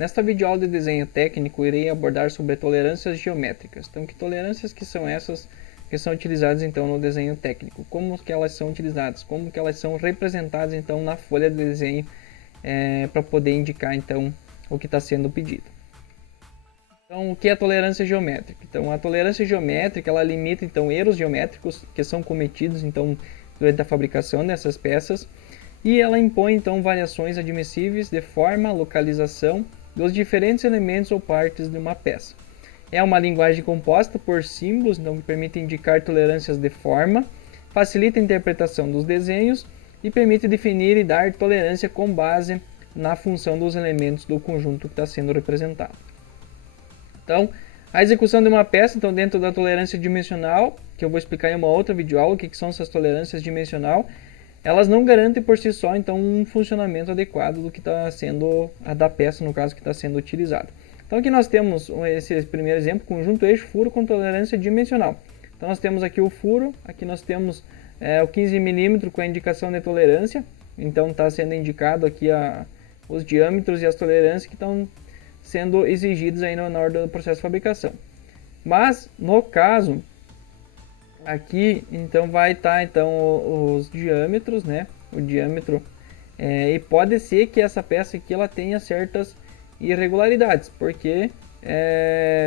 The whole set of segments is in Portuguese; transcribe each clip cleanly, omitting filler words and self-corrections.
Nesta videoaula de desenho técnico, irei abordar sobre tolerâncias geométricas. Então, que tolerâncias que são essas que são utilizadas então no desenho técnico? Como que elas são utilizadas? Como que elas são representadas então na folha de desenho para poder indicar então o que está sendo pedido? Então, o que é a tolerância geométrica? Então, a tolerância geométrica ela limita então erros geométricos que são cometidos então durante a fabricação dessas peças e ela impõe então variações admissíveis de forma, localização dos diferentes elementos ou partes de uma peça. É uma linguagem composta por símbolos, então, que permite indicar tolerâncias de forma, facilita a interpretação dos desenhos e permite definir e dar tolerância com base na função dos elementos do conjunto que está sendo representado. Então, a execução de uma peça, então, dentro da tolerância dimensional, que eu vou explicar em uma outra videoaula o que são essas tolerâncias dimensional, elas não garantem por si só então um funcionamento adequado do que está sendo da peça, no caso que está sendo utilizado. Então aqui nós temos esse primeiro exemplo, conjunto eixo furo com tolerância dimensional. Então nós temos aqui o furo, aqui nós temos o 15 mm com a indicação de tolerância. Então está sendo indicado aqui os diâmetros e as tolerâncias que estão sendo exigidos aí na hora do processo de fabricação. Mas no caso aqui então vai estar então os diâmetros, né? O diâmetro e pode ser que essa peça aqui ela tenha certas irregularidades, porque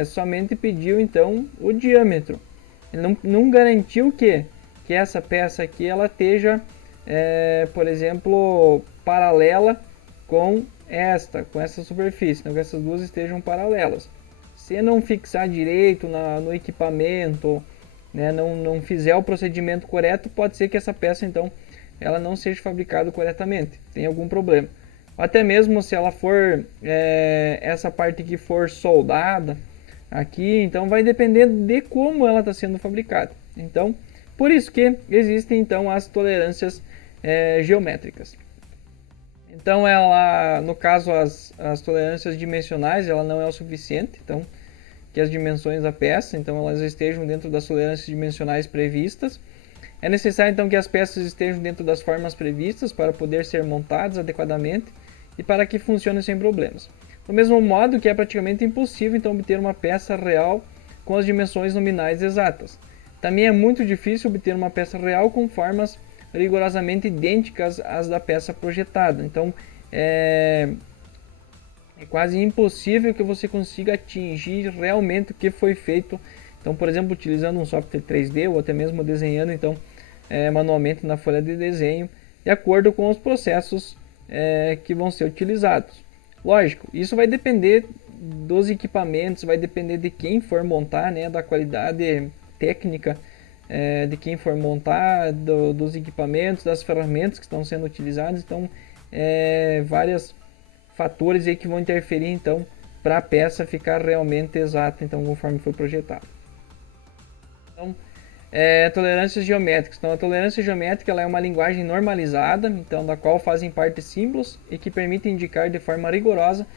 somente pediu então o diâmetro. Ele não garantiu que essa peça aqui ela esteja, por exemplo, paralela com essa superfície, então que essas duas estejam paralelas. Se não fixar direito no equipamento, né, não fizer o procedimento correto, pode ser que essa peça então ela não seja fabricada corretamente, tem algum problema. Até mesmo se ela for essa parte que for soldada aqui, então vai depender de como ela está sendo fabricada. Então, por isso que existem então as tolerâncias geométricas. Então, ela, no caso as tolerâncias dimensionais, ela não é o suficiente, então que as dimensões da peça, então elas estejam dentro das tolerâncias dimensionais previstas. É necessário então que as peças estejam dentro das formas previstas para poder ser montadas adequadamente e para que funcione sem problemas. Do mesmo modo que é praticamente impossível então obter uma peça real com as dimensões nominais exatas. Também é muito difícil obter uma peça real com formas rigorosamente idênticas às da peça projetada. Então é quase impossível que você consiga atingir realmente o que foi feito. Então, por exemplo, utilizando um software 3D ou até mesmo desenhando então manualmente na folha de desenho, de acordo com os processos que vão ser utilizados. Lógico, isso vai depender dos equipamentos, vai depender de quem for montar, né, da qualidade técnica de quem for montar, dos equipamentos, das ferramentas que estão sendo utilizadas. Então, vários fatores aí que vão interferir então para a peça ficar realmente exata, então conforme foi projetado. Então, tolerâncias geométricas. Então, a tolerância geométrica ela é uma linguagem normalizada, então da qual fazem parte símbolos e que permite indicar de forma rigorosa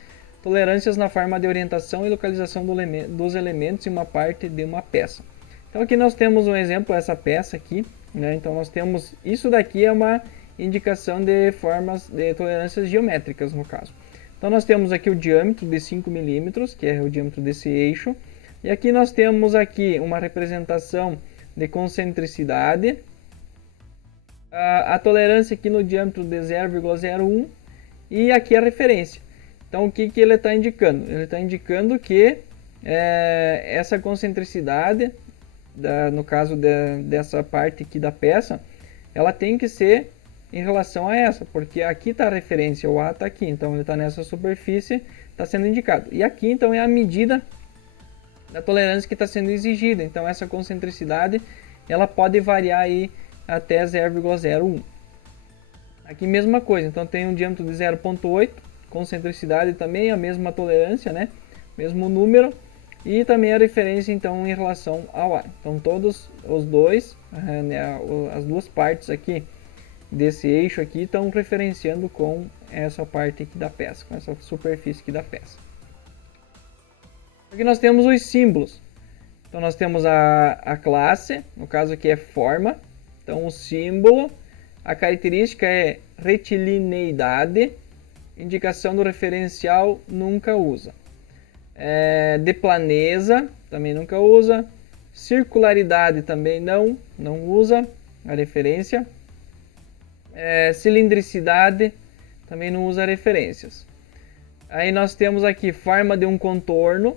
tolerâncias na forma de orientação e localização dos elementos em uma parte de uma peça. Então aqui nós temos um exemplo, essa peça aqui, né? Então nós temos, isso daqui é uma indicação de formas de tolerâncias geométricas no caso. Então nós temos aqui o diâmetro de 5 mm, que é o diâmetro desse eixo, e aqui nós temos aqui uma representação de concentricidade, a tolerância aqui no diâmetro de 0,01 e aqui a referência. Então o que ele está indicando? Ele está indicando que essa concentricidade, no caso dessa parte aqui da peça, ela tem que ser em relação a essa, porque aqui está a referência, o A está aqui, então ele está nessa superfície, está sendo indicado. E aqui então é a medida da tolerância que está sendo exigida, então essa concentricidade ela pode variar aí até 0,01. Aqui mesma coisa, então tem um diâmetro de 0,8, concentricidade também, a mesma tolerância, né? Mesmo número. E também a referência então em relação ao ar. Então todos os dois, as duas partes aqui desse eixo aqui estão referenciando com essa parte aqui da peça, com essa superfície aqui da peça. Aqui nós temos os símbolos. Então nós temos a classe, no caso aqui é forma. Então o símbolo, a característica é retilineidade. indicação do referencial nunca usa. De planeza também nunca usa. Circularidade também não usa a referência. Cilindricidade também não usa referências. Aí nós temos aqui forma de um contorno,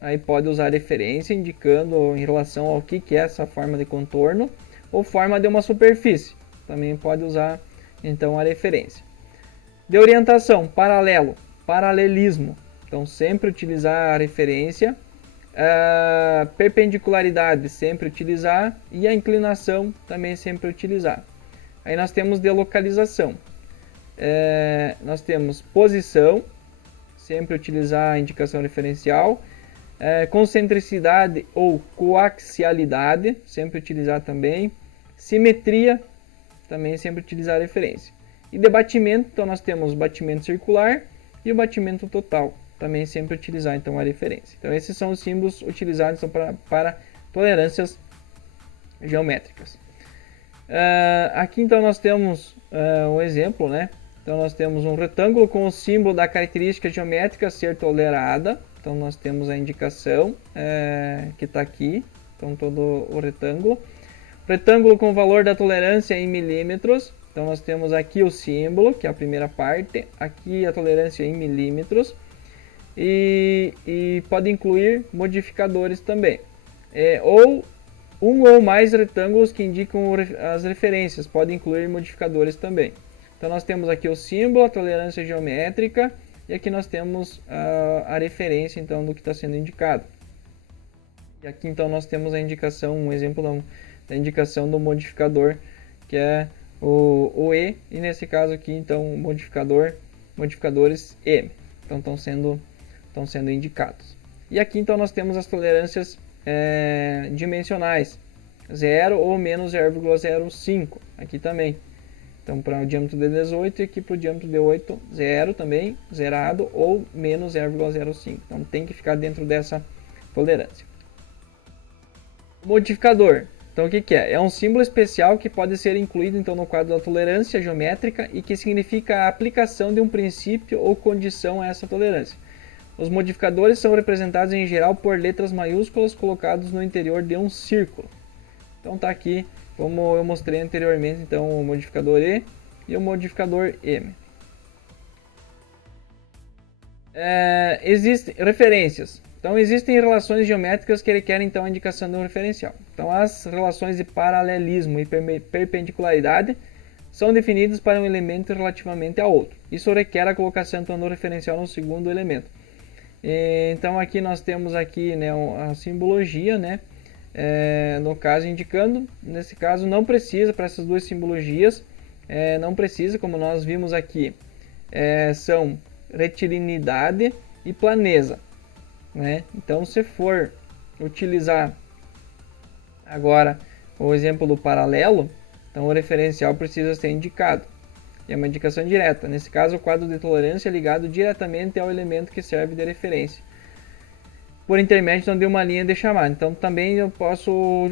aí pode usar referência indicando em relação ao que é essa forma de contorno, ou forma de uma superfície, também pode usar então a referência. De orientação, paralelo, paralelismo, então sempre utilizar a referência. Perpendicularidade sempre utilizar, e a inclinação também sempre utilizar. Aí nós temos de localização, nós temos posição, sempre utilizar a indicação referencial. Concentricidade ou coaxialidade, sempre utilizar também. Simetria, também sempre utilizar a referência. E de batimento, então nós temos o batimento circular e o batimento total, também sempre utilizar então a referência. Então esses são os símbolos utilizados então, para tolerâncias geométricas. Aqui então nós temos um exemplo, né? Então nós temos um retângulo com o símbolo da característica geométrica ser tolerada. Então nós temos a indicação que está aqui, então todo o retângulo. Retângulo com o valor da tolerância em milímetros. Então nós temos aqui o símbolo, que é a primeira parte, aqui a tolerância em milímetros. E pode incluir modificadores também. Ou um ou mais retângulos que indicam as referências, pode incluir modificadores também. Então nós temos aqui o símbolo, a tolerância geométrica, e aqui nós temos a referência então do que está sendo indicado. E aqui então nós temos a indicação, um exemplo da indicação do modificador, que é o E, e nesse caso aqui então modificadores M, então estão sendo indicados. E aqui então nós temos as tolerâncias dimensionais, 0 ou menos 0,05, aqui também. Então para o diâmetro de 18 e aqui para o diâmetro de 8, 0 também, zerado ou menos 0,05. Então tem que ficar dentro dessa tolerância. Modificador. Então o que é? É um símbolo especial que pode ser incluído então no quadro da tolerância geométrica e que significa a aplicação de um princípio ou condição a essa tolerância. Os modificadores são representados em geral por letras maiúsculas colocadas no interior de um círculo. Então está aqui, como eu mostrei anteriormente, então o modificador E e o modificador M. Existem referências. Então existem relações geométricas que requerem então a indicação de um referencial. Então as relações de paralelismo e perpendicularidade são definidas para um elemento relativamente a outro. Isso requer a colocação então, do referencial no segundo elemento. Então aqui nós temos aqui, né, a simbologia, né, no caso indicando, nesse caso não precisa para essas duas simbologias, não precisa, como nós vimos aqui, são retilinidade e planeza, né? Então se for utilizar agora o exemplo do paralelo, então o referencial precisa ser indicado. É uma indicação direta. Nesse caso, o quadro de tolerância é ligado diretamente ao elemento que serve de referência, por intermédio então, de uma linha de chamada. Então também eu posso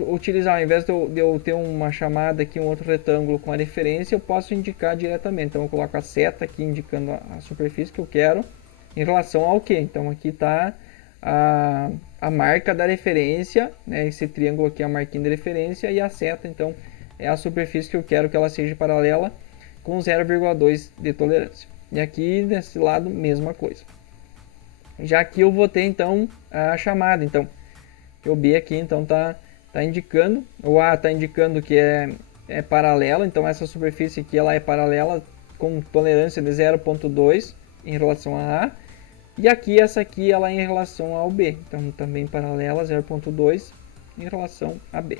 utilizar, ao invés de eu ter uma chamada aqui, um outro retângulo com a referência, eu posso indicar diretamente. Então eu coloco a seta aqui indicando a superfície que eu quero em relação ao que. Então aqui está a marca da referência, né? Esse triângulo aqui é a marquinha de referência, e a seta então é a superfície que eu quero que ela seja paralela, com 0,2 de tolerância. E aqui desse lado, mesma coisa. Já aqui eu vou ter então a chamada, então que o B aqui então tá indicando, o A está indicando que é paralela, então essa superfície aqui ela é paralela com tolerância de 0,2 em relação a A, e aqui essa aqui ela é em relação ao B, então também paralela 0,2 em relação a B.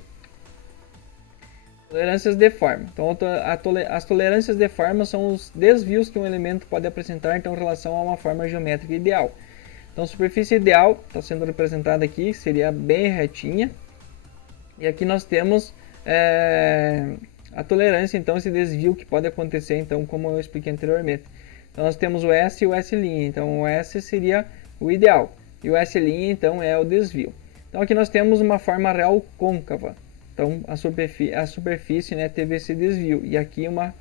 Tolerâncias de forma. Então, as tolerâncias de forma são os desvios que um elemento pode apresentar então, em relação a uma forma geométrica ideal. Então, a superfície ideal está sendo representada aqui, seria bem retinha. E aqui nós temos a tolerância, então, esse desvio que pode acontecer, então, como eu expliquei anteriormente. Então, nós temos o S e o S'. Então, o S seria o ideal e o S', então, é o desvio. Então, aqui nós temos uma forma real côncava. Então a superfície né, teve esse desvio, e aqui uma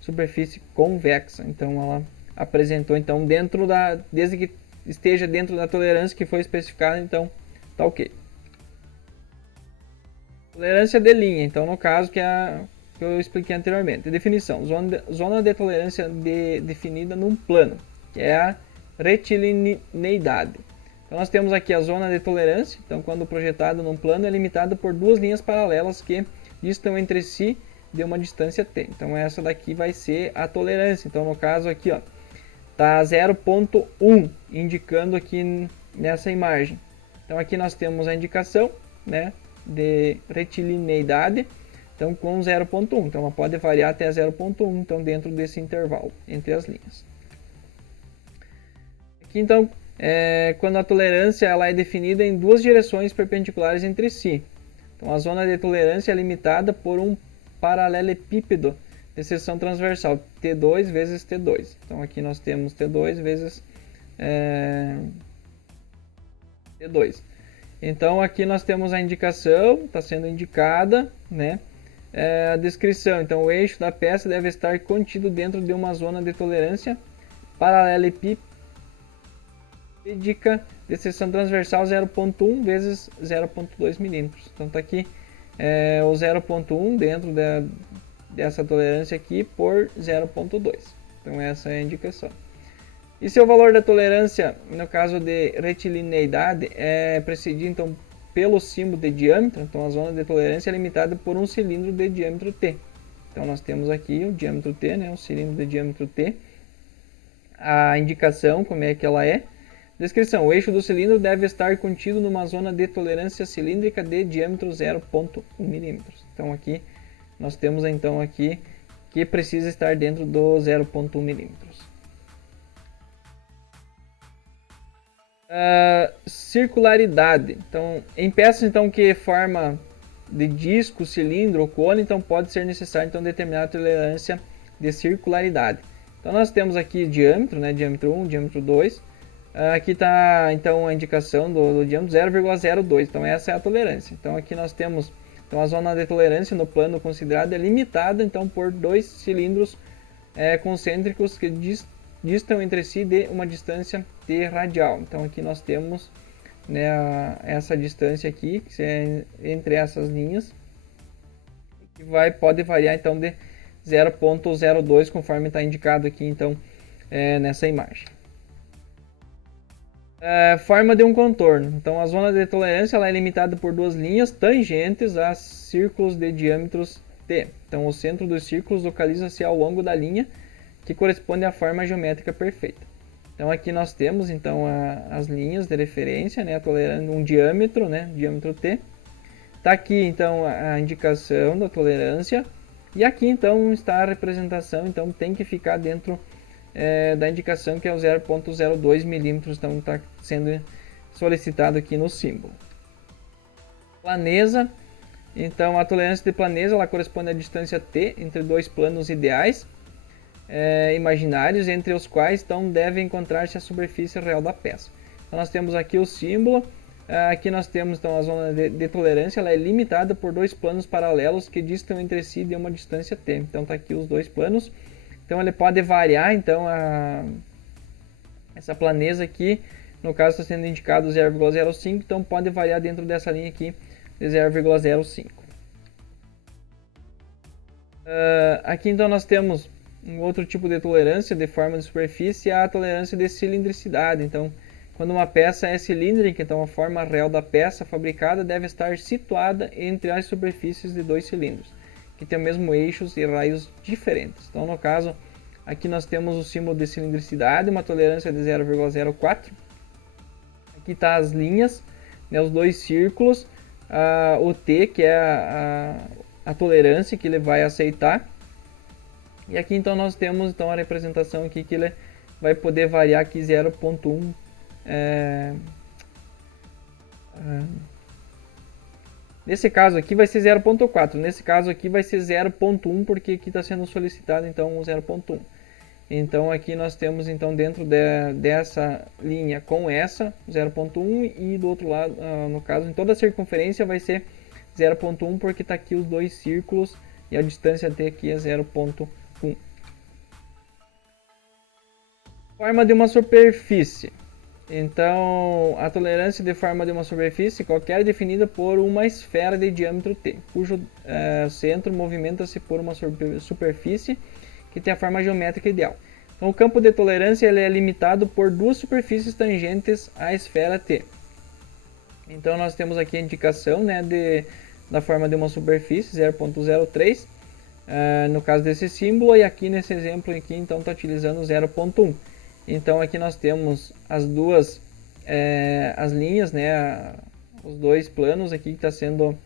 superfície convexa, então ela apresentou, então desde que esteja dentro da tolerância que foi especificada, então tá ok. Tolerância de linha, então no caso que eu expliquei anteriormente. Definição: zona de tolerância definida num plano, que é a retilineidade. Então nós temos aqui a zona de tolerância, então quando projetado num plano é limitado por duas linhas paralelas que distam entre si de uma distância t. Então essa daqui vai ser a tolerância. Então no caso aqui, ó, tá 0.1 indicando aqui nessa imagem. Então aqui nós temos a indicação, né, de retilineidade, então com 0.1. Então ela pode variar até 0.1, então dentro desse intervalo entre as linhas. Aqui então, quando a tolerância ela é definida em duas direções perpendiculares entre si. Então a zona de tolerância é limitada por um paralelepípedo de seção transversal, T2 vezes T2. Então aqui nós temos T2 vezes T2. Então aqui nós temos a indicação, está sendo indicada, né? A descrição, então o eixo da peça deve estar contido dentro de uma zona de tolerância paralelepípedica de seção transversal 0.1 vezes 0.2 milímetros. Então está aqui o 0.1 dentro dessa tolerância aqui por 0.2. Então essa é a indicação. E se o valor da tolerância, no caso de retilineidade, é precedido então pelo símbolo de diâmetro, então a zona de tolerância é limitada por um cilindro de diâmetro T. Então nós temos aqui o diâmetro T, né, o cilindro de diâmetro T. A indicação, como é que ela é. Descrição: o eixo do cilindro deve estar contido numa zona de tolerância cilíndrica de diâmetro 0.1 mm. Então aqui nós temos então aqui que precisa estar dentro do 0.1 mm. Circularidade. Então, em peças então que forma de disco, cilindro ou cone, então pode ser necessário então determinar a tolerância de circularidade. Então nós temos aqui diâmetro, né, diâmetro 1, diâmetro 2. Aqui está então a indicação do diâmetro 0,02. Então essa é a tolerância. Então aqui nós temos então a zona de tolerância no plano considerado é limitada então por dois cilindros concêntricos que distam entre si de uma distância t radial. Então aqui nós temos, né, essa distância aqui, que é entre essas linhas, que pode variar então de 0.02, conforme está indicado aqui então nessa imagem. Forma de um contorno. Então a zona de tolerância ela é limitada por duas linhas tangentes a círculos de diâmetros t. Então o centro dos círculos localiza-se ao longo da linha que corresponde à forma geométrica perfeita. Então aqui nós temos então as linhas de referência, né, tolerando um diâmetro, né, diâmetro t. Está aqui então a indicação da tolerância e aqui então está a representação, então tem que ficar dentro da indicação que é o 0.02 milímetros, então está sendo solicitado aqui no símbolo. Planeza. Então a tolerância de planeza ela corresponde à distância t entre dois planos ideais imaginários, entre os quais então deve encontrar-se a superfície real da peça. Então nós temos aqui o símbolo. Aqui nós temos então a zona de tolerância, ela é limitada por dois planos paralelos que distam entre si de uma distância t. Então está aqui os dois planos. Então ele pode variar, então essa planeza aqui, no caso está sendo indicado 0,05, então pode variar dentro dessa linha aqui de 0,05. Aqui então nós temos um outro tipo de tolerância de forma de superfície, a tolerância de cilindricidade. Então, quando uma peça é cilíndrica, então a forma real da peça fabricada deve estar situada entre as superfícies de dois cilindros, que tem o mesmo eixos e raios diferentes. Então, no caso, aqui nós temos o símbolo de cilindricidade, uma tolerância de 0,04. Aqui está as linhas, né, os dois círculos, o T, que é a tolerância que ele vai aceitar. E aqui então nós temos então a representação aqui que ele vai poder variar aqui 0.1 nesse caso aqui vai ser 0.4, nesse caso aqui vai ser 0.1 porque aqui está sendo solicitado então o 0.1. Então aqui nós temos então dentro dessa linha com essa 0.1 e do outro lado, no caso em toda a circunferência vai ser 0.1 porque está aqui os dois círculos e a distância até aqui é 0.1. Forma de uma superfície. Então, a tolerância de forma de uma superfície qualquer é definida por uma esfera de diâmetro t, cujo centro movimenta-se por uma superfície que tem a forma geométrica ideal. Então, o campo de tolerância ele é limitado por duas superfícies tangentes à esfera t. Então, nós temos aqui a indicação, né, da forma de uma superfície, 0.03, no caso desse símbolo, e aqui nesse exemplo aqui, então, está utilizando 0.1. Então aqui nós temos as duas as linhas, né, os dois planos aqui que está sendo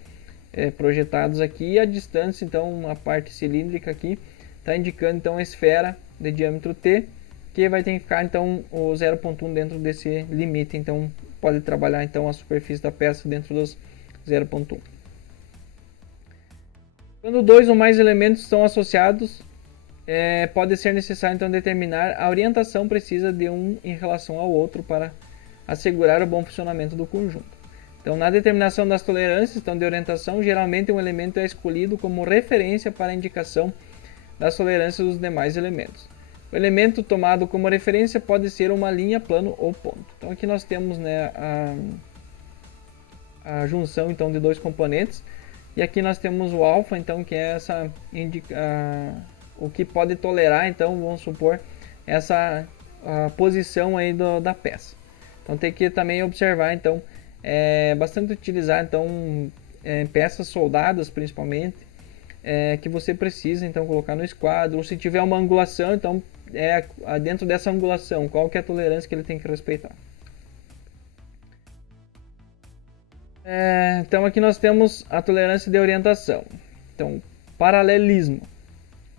projetados aqui, e a distância, então a parte cilíndrica aqui está indicando então a esfera de diâmetro t, que vai ter que ficar então o 0.1 dentro desse limite, então pode trabalhar então a superfície da peça dentro dos 0.1. Quando dois ou mais elementos estão associados, pode ser necessário então determinar a orientação precisa de um em relação ao outro para assegurar o bom funcionamento do conjunto. Então, na determinação das tolerâncias então, de orientação, geralmente um elemento é escolhido como referência para a indicação das tolerâncias dos demais elementos. O elemento tomado como referência pode ser uma linha, plano ou ponto. Então, aqui nós temos, né, a junção então, de dois componentes, e aqui nós temos o alfa, então, que é essa o que pode tolerar, então, vamos supor, essa posição aí da peça. Então, tem que também observar, então, bastante utilizar, então, peças soldadas, principalmente, que você precisa, então, colocar no esquadro, ou se tiver uma angulação, então, dentro dessa angulação, qual que é a tolerância que ele tem que respeitar. Então, aqui nós temos a tolerância de orientação. Então, paralelismo.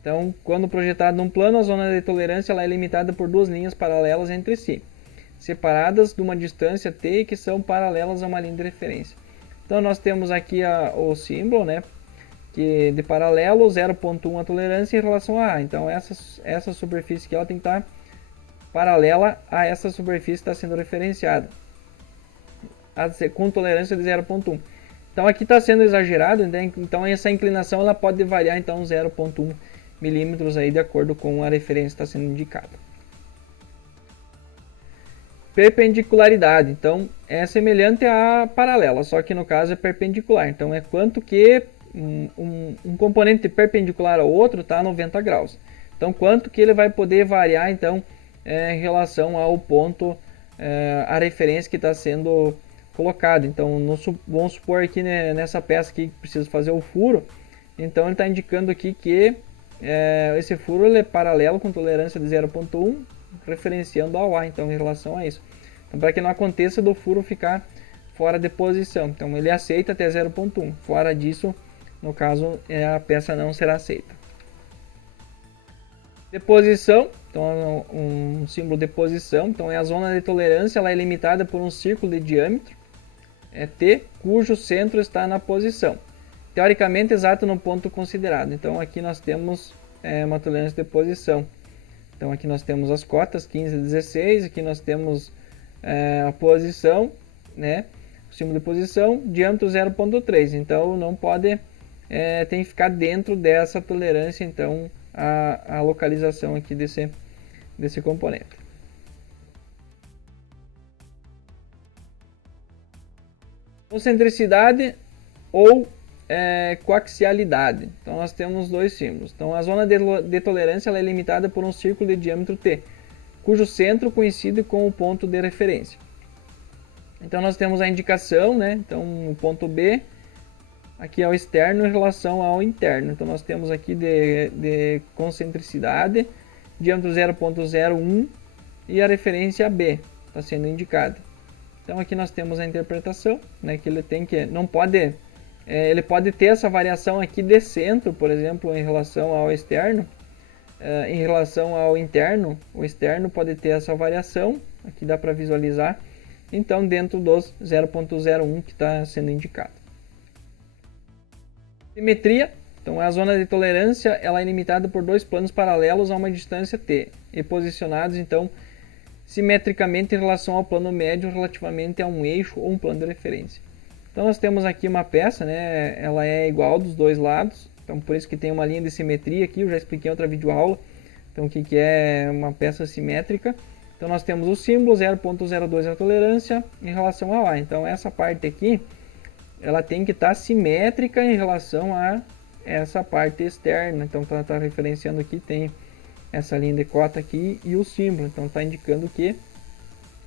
Então, quando projetado num plano, a zona de tolerância ela é limitada por duas linhas paralelas entre si, separadas de uma distância t que são paralelas a uma linha de referência. Então, nós temos aqui o símbolo, né, que de paralelo, 0.1 a tolerância em relação a A. Então, essa superfície aqui ela tem que estar paralela a essa superfície que está sendo referenciada, com tolerância de 0.1. Então, aqui está sendo exagerado, né? Então essa inclinação ela pode variar então 0.1 milímetros aí de acordo com a referência que está sendo indicada. Perpendicularidade, então é semelhante à paralela, só que no caso é perpendicular. Então é quanto que um componente perpendicular ao outro está a 90 graus. Então quanto que ele vai poder variar então em relação ao ponto, a referência que está sendo colocado. Então vamos supor aqui, né, nessa peça aqui que precisa fazer o furo, então ele está indicando aqui que esse furo ele é paralelo com tolerância de 0.1, referenciando ao A, então em relação a isso. Então, para que não aconteça do furo ficar fora de posição, então ele aceita até 0.1, fora disso, no caso, a peça não será aceita. Deposição, então um símbolo de posição, então é a zona de tolerância, ela é limitada por um círculo de diâmetro T, cujo centro está na posição, teoricamente exato no ponto considerado. Então aqui nós temos uma tolerância de posição. Então aqui nós temos as cotas 15 e 16, aqui nós temos a posição, né, o símbolo de posição, diâmetro 0.3. Então não pode, tem que ficar dentro dessa tolerância, então a localização aqui desse componente. Concentricidade ou coaxialidade. Então nós temos dois símbolos. Então a zona de tolerância ela é limitada por um círculo de diâmetro t, cujo centro coincide com o ponto de referência. Então nós temos a indicação, né? Então o ponto B aqui é o externo em relação ao interno. Então nós temos aqui de concentricidade, diâmetro 0.01 e a referência B está sendo indicada. Então aqui nós temos a interpretação, né, que ele tem que não pode, ele pode ter essa variação aqui de centro, por exemplo, em relação ao externo, em relação ao interno, o externo pode ter essa variação, aqui dá para visualizar, então dentro dos 0.01 que está sendo indicado. Simetria, então a zona de tolerância ela é limitada por dois planos paralelos a uma distância t e posicionados então simetricamente em relação ao plano médio relativamente a um eixo ou um plano de referência. Então nós temos aqui uma peça, né, ela é igual dos dois lados, então por isso que tem uma linha de simetria aqui, eu já expliquei em outra videoaula, então o que é uma peça simétrica. Então nós temos o símbolo 0.02 é a tolerância em relação ao A. Então essa parte aqui, ela tem que estar simétrica em relação a essa parte externa. Então está referenciando aqui, tem essa linha de cota aqui e o símbolo. Então está indicando que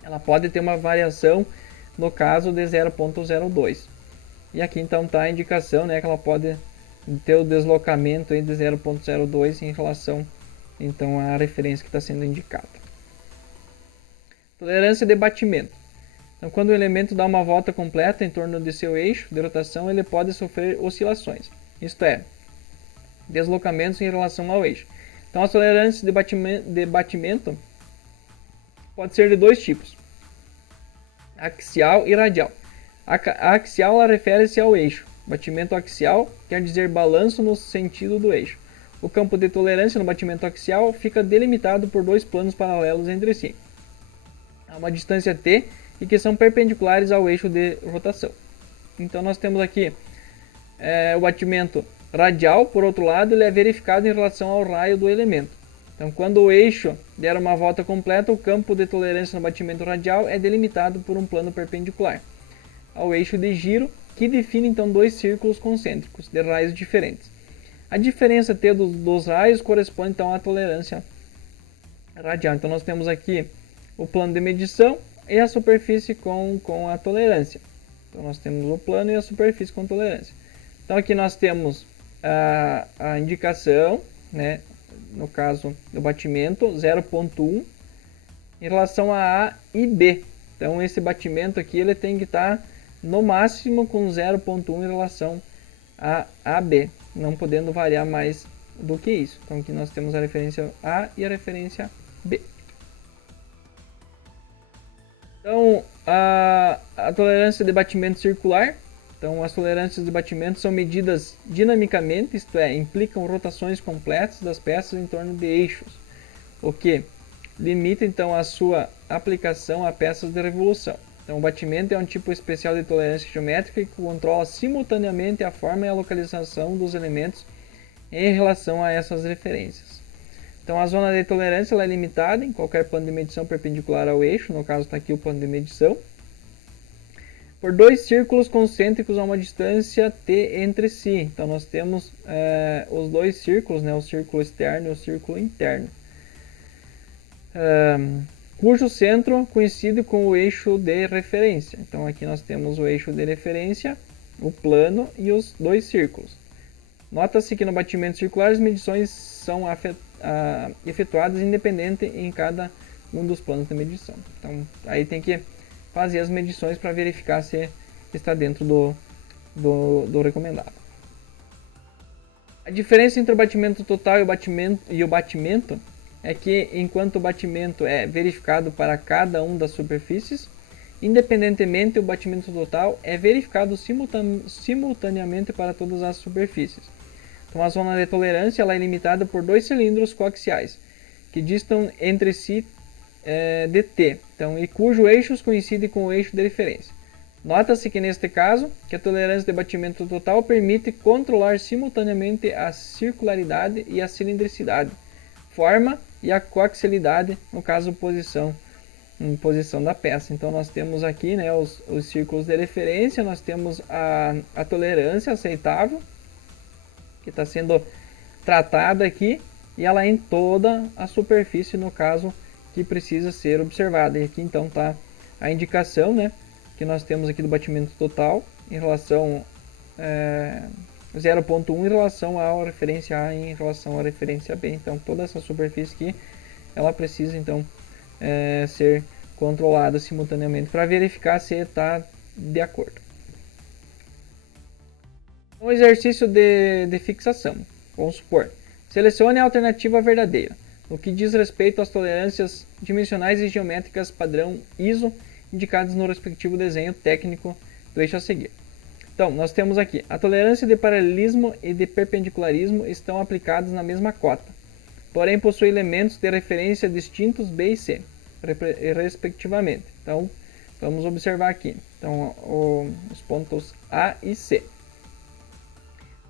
ela pode ter uma variação no caso de 0.02. E aqui então está a indicação, né, que ela pode ter o deslocamento aí de 0.02 em relação então à referência que está sendo indicada. Tolerância de batimento. Então, quando o elemento dá uma volta completa em torno de seu eixo de rotação, ele pode sofrer oscilações, isto é, deslocamentos em relação ao eixo. Então, as tolerâncias de batimento pode ser de dois tipos, axial e radial. A axial refere-se ao eixo. Batimento axial quer dizer balanço no sentido do eixo. O campo de tolerância no batimento axial fica delimitado por dois planos paralelos entre si, a uma distância t e que são perpendiculares ao eixo de rotação. Então nós temos aqui o batimento radial, por outro lado, ele é verificado em relação ao raio do elemento. Então quando o eixo der uma volta completa, o campo de tolerância no batimento radial é delimitado por um plano perpendicular ao eixo de giro, que define então dois círculos concêntricos de raios diferentes. A diferença T dos raios corresponde então à tolerância radial. Então nós temos aqui o plano de medição e a superfície com a tolerância. Então nós temos o plano e a superfície com tolerância. Então aqui nós temos a indicação, né, no caso do batimento 0.1 em relação a A e B. Então esse batimento aqui ele tem que estar no máximo com 0.1 em relação a AB, não podendo variar mais do que isso. Então aqui nós temos a referência A e a referência B. Então a tolerância de batimento circular. Então as tolerâncias de batimento são medidas dinamicamente, isto é, implicam rotações completas das peças em torno de eixos, o que limita então a sua aplicação a peças de revolução. Então, o batimento é um tipo especial de tolerância geométrica que controla simultaneamente a forma e a localização dos elementos em relação a essas referências. Então, a zona de tolerância ela é limitada em qualquer plano de medição perpendicular ao eixo, no caso está aqui o plano de medição, por dois círculos concêntricos a uma distância t entre si. Então, nós temos os dois círculos, né, o círculo externo e o círculo interno. Cujo centro coincide com o eixo de referência. Então aqui nós temos o eixo de referência, o plano e os dois círculos. Nota-se que no batimento circular as medições são efetuadas independente em cada um dos planos de medição. Então aí tem que fazer as medições para verificar se está dentro do recomendado. A diferença entre o batimento total e o batimento é que, enquanto o batimento é verificado para cada uma das superfícies, independentemente o batimento total é verificado simultaneamente para todas as superfícies. Então a zona de tolerância ela é limitada por dois cilindros coaxiais, que distam entre si de t, então, e cujo eixos coincidem com o eixo de referência. Nota-se que neste caso, que a tolerância de batimento total permite controlar simultaneamente a circularidade e a cilindricidade, forma e a coaxialidade, no caso posição da peça. Então nós temos aqui, né, os círculos de referência, nós temos a tolerância aceitável, que está sendo tratada aqui, e ela é em toda a superfície, no caso que precisa ser observada. E aqui então está a indicação, né, que nós temos aqui do batimento total em relação 0.1 em relação à referência A e em relação à referência B. Então toda essa superfície aqui ela precisa então ser controlada simultaneamente para verificar se está de acordo. Um exercício de fixação. Vamos supor, selecione a alternativa verdadeira no que diz respeito às tolerâncias dimensionais e geométricas padrão ISO indicadas no respectivo desenho técnico do eixo a seguir. Então, nós temos aqui, a tolerância de paralelismo e de perpendicularismo estão aplicadas na mesma cota, porém possuem elementos de referência distintos B e C, respectivamente. Então, vamos observar aqui então, os pontos A e C.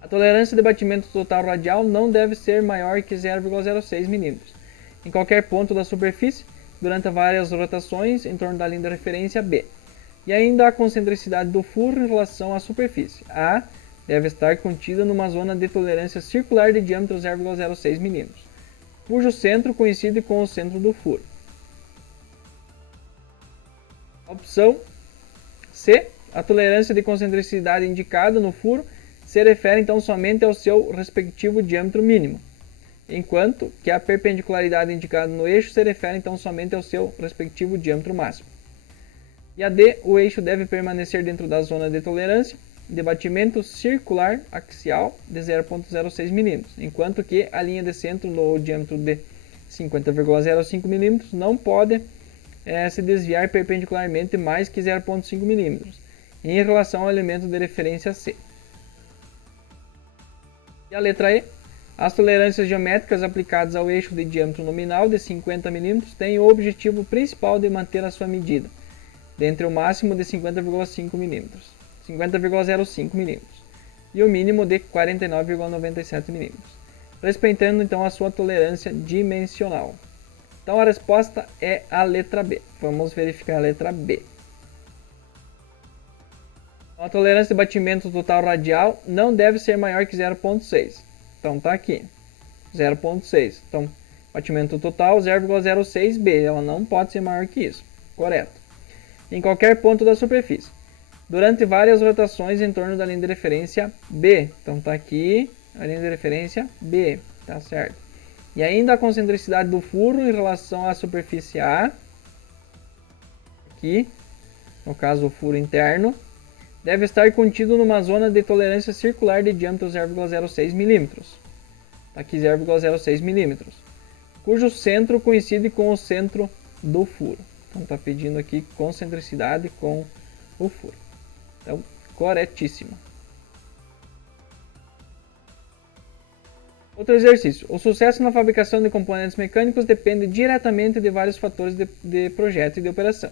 A tolerância de batimento total radial não deve ser maior que 0,06 mm em qualquer ponto da superfície, durante várias rotações em torno da linha de referência B. E ainda a concentricidade do furo em relação à superfície. A deve estar contida numa zona de tolerância circular de diâmetro 0,06 mm, cujo centro coincide com o centro do furo. Opção C. A tolerância de concentricidade indicada no furo se refere então somente ao seu respectivo diâmetro mínimo, enquanto que a perpendicularidade indicada no eixo se refere então somente ao seu respectivo diâmetro máximo. E a D. O eixo deve permanecer dentro da zona de tolerância de batimento circular axial de 0,06 mm, enquanto que a linha de centro no diâmetro de 50,05 mm não pode se desviar perpendicularmente mais que 0,5 mm em relação ao elemento de referência C. E a letra E. As tolerâncias geométricas aplicadas ao eixo de diâmetro nominal de 50 mm têm o objetivo principal de manter a sua medida, dentre o máximo de 50,05 mm e o mínimo de 49,97 mm, respeitando então a sua tolerância dimensional. Então a resposta é a letra B. Vamos verificar a letra B. A tolerância de batimento total radial não deve ser maior que 0,6. Então tá aqui, 0,6. Então, batimento total 0,06 B, ela não pode ser maior que isso. Correto. Em qualquer ponto da superfície, durante várias rotações em torno da linha de referência B. Então tá aqui a linha de referência B, tá certo. E ainda a concentricidade do furo em relação à superfície A, aqui, no caso o furo interno, deve estar contido numa zona de tolerância circular de diâmetro 0,06 mm, aqui 0,06 mm, cujo centro coincide com o centro do furo. Então está pedindo aqui concentricidade com o furo. Então, corretíssimo. Outro exercício. O sucesso na fabricação de componentes mecânicos depende diretamente de vários fatores de projeto e de operação,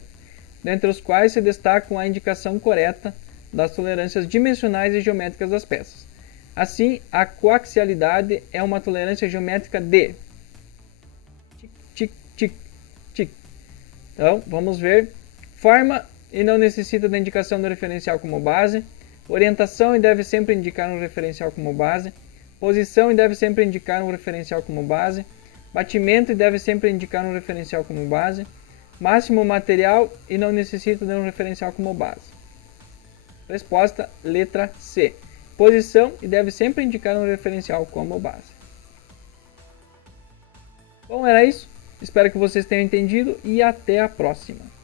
dentre os quais se destacam a indicação correta das tolerâncias dimensionais e geométricas das peças. Assim, a coaxialidade é uma tolerância geométrica de tic, tic, tic. Então, vamos ver. Forma e não necessita da indicação do referencial como base. Orientação e deve sempre indicar um referencial como base. Posição e deve sempre indicar um referencial como base. Batimento e deve sempre indicar um referencial como base. Máximo material e não necessita de um referencial como base. Resposta, letra C. Posição e deve sempre indicar um referencial como base. Bom, era isso. Espero que vocês tenham entendido e até a próxima.